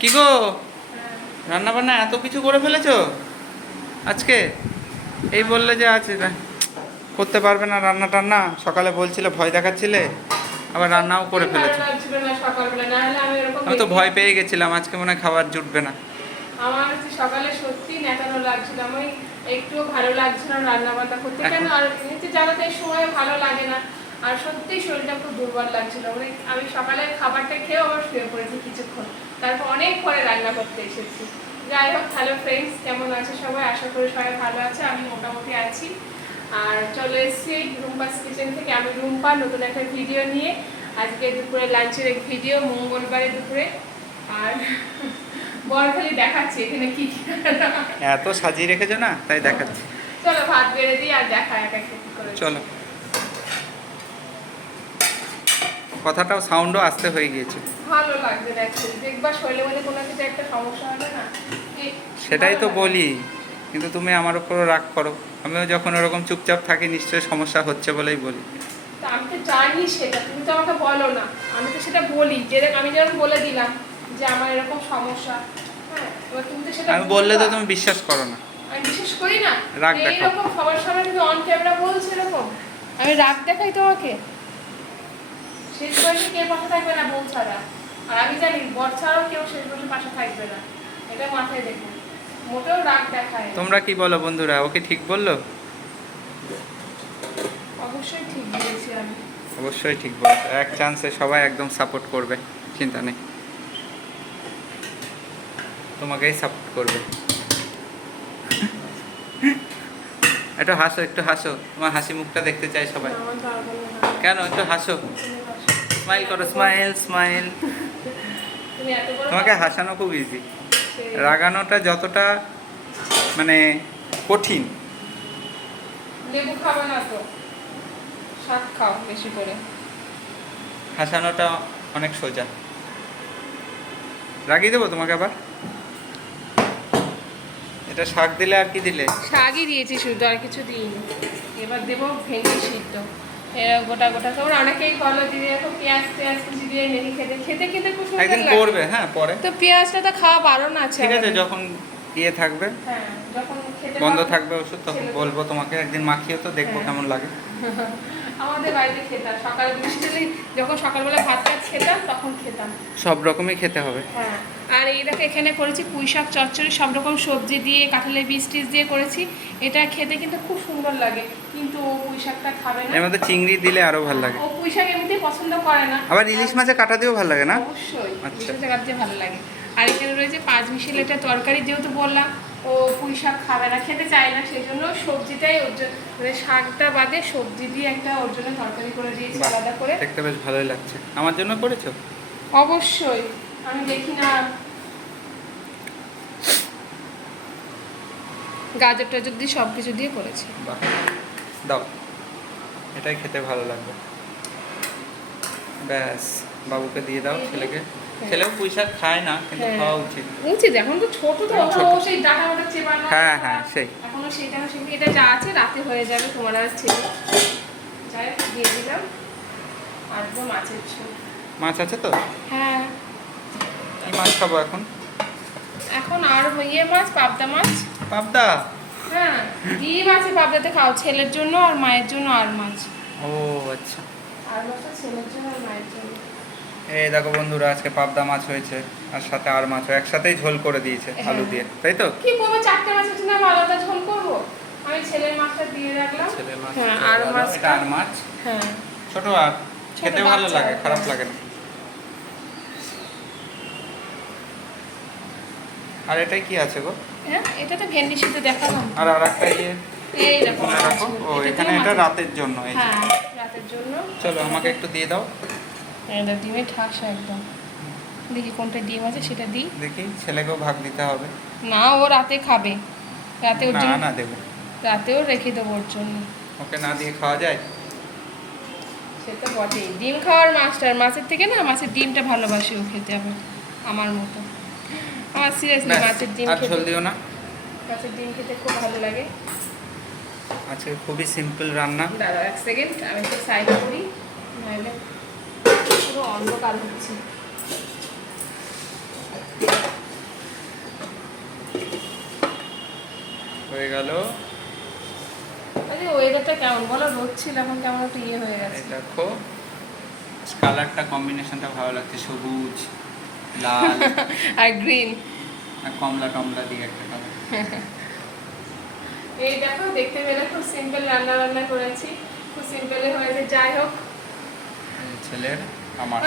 কি গো, রান্না বান্না এত কিছু করে ফেলেছো আজকে? এই বললে যে আজ করতে পারবে না রান্না টান্না, সকালে বলছিলে ভয় দেখাচ্ছিলে, আবার রান্নাও করে ফেলেছো। আমি তো ভয় পেয়ে গেছিলাম আজকে মনে হয় খাবার জুটবে না। আমার সকালে সত্যি নেতানো লাগছিল, আমি একটু ভালো লাগছিল রান্না বান্না করতে, কেন আর এমনিতে জানাতে সময় ভালো লাগে না, আর সত্যি শরীরটা খুব দুর্বল লাগছিল। আমি সকালে খাবারটা খেয়ে আবার শুয়ে পড়েছি কিছুক্ষণ, তারপর অনেক পরে রান্না করতে এসেছি। যাই হোক, হ্যালো ফ্রেন্ডস, কেমন আছে সবাই? আশা করি সবাই ভালো আছে, আমি মোটামুটি আছি। আর চলে এসেছি রুম্পাস কিচেন থেকে, আমি রুম্পা, নতুন একটা ভিডিও নিয়ে। আজকে দুপুরে লাঞ্চের এক ভিডিও, মঙ্গলবারে দুপুরে। আর বল খালি দেখাচ্ছি এখানে কি কি এত সাজিয়ে রেখেছো না, তাই দেখাচ্ছি। চলো ভাত বেড়ে দিই আর দেখা একা কি করে। চলো, কথাটাও সাউন্ডও আসতে হয়ে গিয়েছে। ভালো লাগবে দেখতে, দেখবা শরীরের মধ্যে কোনো কিছু একটা সমস্যা হবে না। সেটাই তো বলি, কিন্তু তুমি আমার উপরও রাগ করো। আমিও যখন ওরকম চুপচাপ থাকি নিশ্চয়ই সমস্যা হচ্ছে বলেই বলি। তা আমি তো জানি সেটা, তুমি তো আমাকে বলো না, আমি তো সেটা বলি। যে আমি যেরকম বলে দিলাম যে আমার এরকম সমস্যা, হ্যাঁ, এবার তুমি তো সেটা আমি বললে তো তুমি বিশ্বাস করো না। আমি বিশেষ করি না। রাগ দেখাও। এইরকম সবার সামনে তুমি অন ক্যামেরা বলছো এরকম, আমি রাগ দেখাই তোমাকে? শেষ বয়সে কে পাশে থাকবে না বউ ছাড়া? আর আমি জানি বর ছাড়াও কেউ শেষ বয়সে পাশে থাকবে না, এটা মাথায় দেখো। মোটেও রাগ দেখায় না। তোমরা কি বলো বন্ধুরা, ওকে ঠিক বললো? অবশ্যই ঠিক বলেছি আমি। অবশ্যই ঠিক বলছো, এক চান্সে সবাই একদম সাপোর্ট করবে, চিন্তা নেই, তোমাকেই সাপোর্ট করবে। একটু হাসো, একটু হাসো, তোমার হাসি মুখটা দেখতে চাই সবাই। আমার দরকার নেই। কেন, একটু হাসো, স্মাইল করো, স্মাইল স্মাইল। তুমি এত বড় তোমাকে হাসানো খুব ইজি, রাগানোটা যতটা মানে কঠিন। লেবু খাবে না তো, শাক খাও বেশি করে। হাসানোটা অনেক সোজা। রাগিয়ে দেবো তোমাকে আবার? এটা শাক দিলে আর কি দিলে? শাকই দিয়েছি শুধু, আর কিছু দিইনি। এবার দেবো ভেন্ডি সিদ্ধ, এরা গোটা গোটা। তোমরা অনেকেই বলো দিদি এখন পেঁয়াজ টেয়াজ কিছু দিয়ে মেখে খেতে খেতে খেতে খুব সুন্দর একদিন লাগে। করবে, হ্যাঁ পরে। তো পেঁয়াজটা তো খাওয়া বারণ আছে ঠিক আছে, আমাদের। যখন ইয়ে থাকবে, হ্যাঁ, যখন খেতে বন্ধ পারবো, থাকবে ওষুধ, তখন ছেলে তো- বলবো তোমাকে, একদিন মাখিয়ে তো দেখবো হ্যাঁ। কেমন লাগে। আমাদের বাড়িতে খেতাম সকালে, বিশেষলি যখন সকালবেলা ভাত টাত খেতাম তখন খেতাম। সব রকমই খেতে হবে। হ্যাঁ, আর এই দেখো এখানে করেছি পুঁই শাক চচ্চড়ি, সব রকম সবজি দিয়ে, কাঁঠালের বীজ টিজ দিয়ে করেছি। এটা খেতে কিন্তু খুব সুন্দর লাগে, কিন্তু ও পুঁই শাকটা খাবে না। এর মধ্যে চিংড়ি দিলে আরো ভালো লাগে। ও পুঁই শাক এমনিতেই পছন্দ করে না। আবার ইলিশ মাছে কাটা দিয়েও ভালো লাগে না? অবশ্যই আচ্ছা। ইলিশ মাছের দিয়ে ভালো লাগে। আর এখানে রয়েছে পাঁচ মিশালি একটা তরকারি, যেহেতু বললাম ও পুঁই শাক খাবে না, খেতে চায় না, সেই জন্য সবজিটাই ওর জন্য, মানে শাকটা বাদে সবজি দিয়ে একটা ওর জন্য তরকারি করে দিয়েছি আলাদা করে। দেখতে বেশ ভালোই লাগছে। আমার জন্য করেছো? অবশ্যই, আমি দেখি না। গাজর টাজর দিয়ে সব কিছু দিয়ে করেছি। বাহ, দাও, এটাই খেতে ভালো লাগবে। ব্যাস, বাবুকে দিয়ে দাও, ছেলেকে। ছেলেও পুঁই শাক খায় না, কিন্তু হ্যাঁ, খাওয়া উচিত। উচিত, এখন তো ছোট তো, এখন ছোট। ও সেই ডাটা ওটা চেপানো। হ্যাঁ হ্যাঁ, সেই। এখনো সেটা শিখি, এটা যা আছে রাতে হয়ে যাবে, তোমার আর ছেলে। যাই হোক, দিয়ে দিলাম। আর দেবো মাছের ঝোল। মাছ আছে তো? হ্যাঁ, কি মাছ খাবো এখন? এখন আর ইয়ে মাছ, পাবদা মাছ। পাবদা? হ্যাঁ, ডিম আছে পাবদাতে, খাও ছেলের জন্য আর মায়ের জন্য আর মাছ। ও আচ্ছা। আর মাছটা ছেলের জন্য আর মায়ের জন্য। এই দেখো বন্ধুরা, আজকে পাবদা মাছ হয়েছে, আর সাথে আর মাছও একসাথেই ঝোল করে দিয়েছে আলু দিয়ে, তাই তো? কি করবো, চারটে মাছের জন্য আমি আলাদা ঝোল করবো? আমি ছেলের মাছটা দিয়ে রাখলাম। ছেলের মাছ, হ্যাঁ, আর এটা মাছটা। আর মাছ, হ্যাঁ, ছোট আর, খেতে ভালো বাচ্চা, লাগে, খারাপ হ্যাঁ। লাগে না। আর এটাই কি আছে গো? হ্যাঁ, এটা তো ভেন্ডি সিদ্ধ দেখালাম। আর একটা ইয়ে এই দেখো মনে রাখো, ও এখানে এটা রাতের জন্য। এই যে। হ্যাঁ, রাতের জন্য। চলো, আমাকে একটু দিয়ে দাও। এটা ডিমের ঠাসা একদম। দেখি কোনটা ডিম আছে সেটা দিই। দেখি, ছেলেকেও ভাগ দিতে হবে। না, ও রাতে খাবে, রাতে ওর না জন্য। না, দেবো। রাতেও রেখে দেবো ওর জন্য। ওকে না দিয়ে খাওয়া যায়? সে তো বটেই, ডিম খাওয়ার মাস্টার, মাছের থেকে না মাছের ডিমটা ভালোবাসি ও খেতে, হবে আমার মতো। আমার সিরিয়াসলি ব্যাস, মাছের ডিম আর খেতে, ঝোল দিও না। মাছের ডিম খেতে খুব ভালো লাগে। আজকে খুবই সিম্পল রান্না। দাঁড়া এক সেকেন্ড, আমি তো সাইড করি, নাহলে পুরো অন্ধকার হচ্ছে। হয়ে গেল। আরে ওয়েদারটা কেমন বলো, রোদ ছিল এখন কেমন একটু ইয়ে হয়ে গেছে। এই দেখো কালারটা কম্বিনেশনটা ভালো লাগছে, সবুজ লাল আর গ্রিন, আর কমলা টমলা দিয়ে একটা কালার। এই দেখো দেখতে পেলে খুব সিম্পল রান্না বান্না করেছি, খুব সিম্পলে হয়েছে। যাই হোক এই ছেলের আমার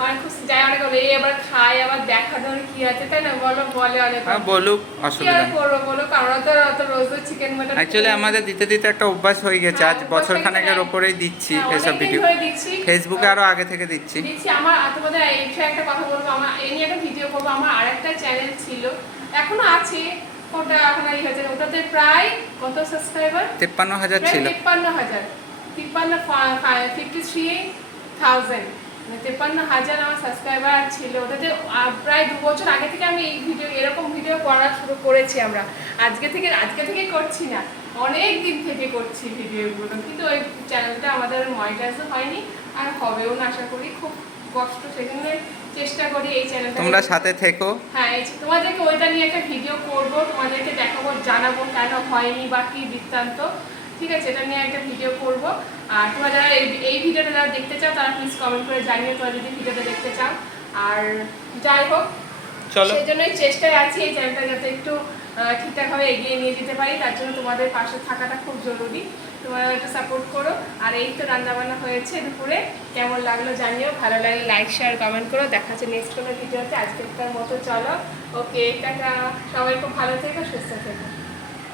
আমার খুব যাই অনেক হবে, এই আবার খাই আবার দেখা ধরে কি আছে, তাই না বলো, বলে অনেক বলুক, কি অসুবিধা আর নেই। করবো বলো, আমরা তো অত রোজ রোজ চিকেন মাটন অ্যাকচুয়ালি আমাদের দিতে দিতে একটা অভ্যাস হয়ে গেছে, আজ হ্যাঁ, বছর অভ্যাস খানেকের হয়ে ওপরেই দিচ্ছি হ্যাঁ, এসব অনেকদিন ভিডিও। ধরে দিচ্ছি। ফেসবুকে আরো আগে থেকে দিচ্ছি। আমার তোমাদের এই বিষয়ে একটা কথা বলবো, আমার এই নিয়ে একটা ভিডিও করবো। আমার আরেকটা চ্যানেল ছিল, এখনো আছে, ওটা এখন এই হয়েছে, ওটাতে প্রায় কত সাবস্ক্রাইবার? 53,000 ছিল। 53,000, 53,000, 53,000 আমার সাবস্ক্রাইবার ছিল ওটাতে। প্রায় 2 বছর আগে থেকে আমি এই ভিডিও, এরকম ভিডিও করা শুরু করেছি আমরা। আজকে থেকে করছি না, অনেক দিন থেকে করছি ভিডিওগুলো, কিন্তু ওই চ্যানেলটা আমাদের মনিটাইজও হয়নি, আর হবেও না আশা করি। খুব কষ্ট, সেজন্য চেষ্টা করি এই চ্যানেলটা। তোমরা সাথে থেকো। হ্যাঁ, তোমাদেরকে ওইটা নিয়ে একটা ভিডিও করব, তোমাদেরকে দেখাবো, জানাবো কেন হয়নি বা কি বৃত্তান্ত, ঠিক আছে? এটা নিয়ে একটা ভিডিও করব। আর তোমরা যারা এই ভিডিওটা যারা দেখতে চাও তারা প্লিজ কমেন্ট করে জানিও তোমরা যদি ভিডিওটা দেখতে চাও। আর যাই হোক, চলো সেই জন্যই চেষ্টায় আছি এই চ্যানেলটা যাতে একটু ঠিকঠাকভাবে এগিয়ে নিয়ে যেতে পারি, তার জন্য তোমাদের পাশে থাকাটা খুব জরুরি। তোমরা একটু সাপোর্ট করো। আর এই তো রান্নাবান্না হয়েছে দুপুরে, কেমন লাগলো জানিও, ভালো লাগলে লাইক শেয়ার কমেন্ট করো। দেখা হচ্ছে নেক্সট কোনো ভিডিওতে। আজকেরটার মতো চলো, ওকে টাটা, সবাই খুব ভালো থেকো, সুস্থ থেকো।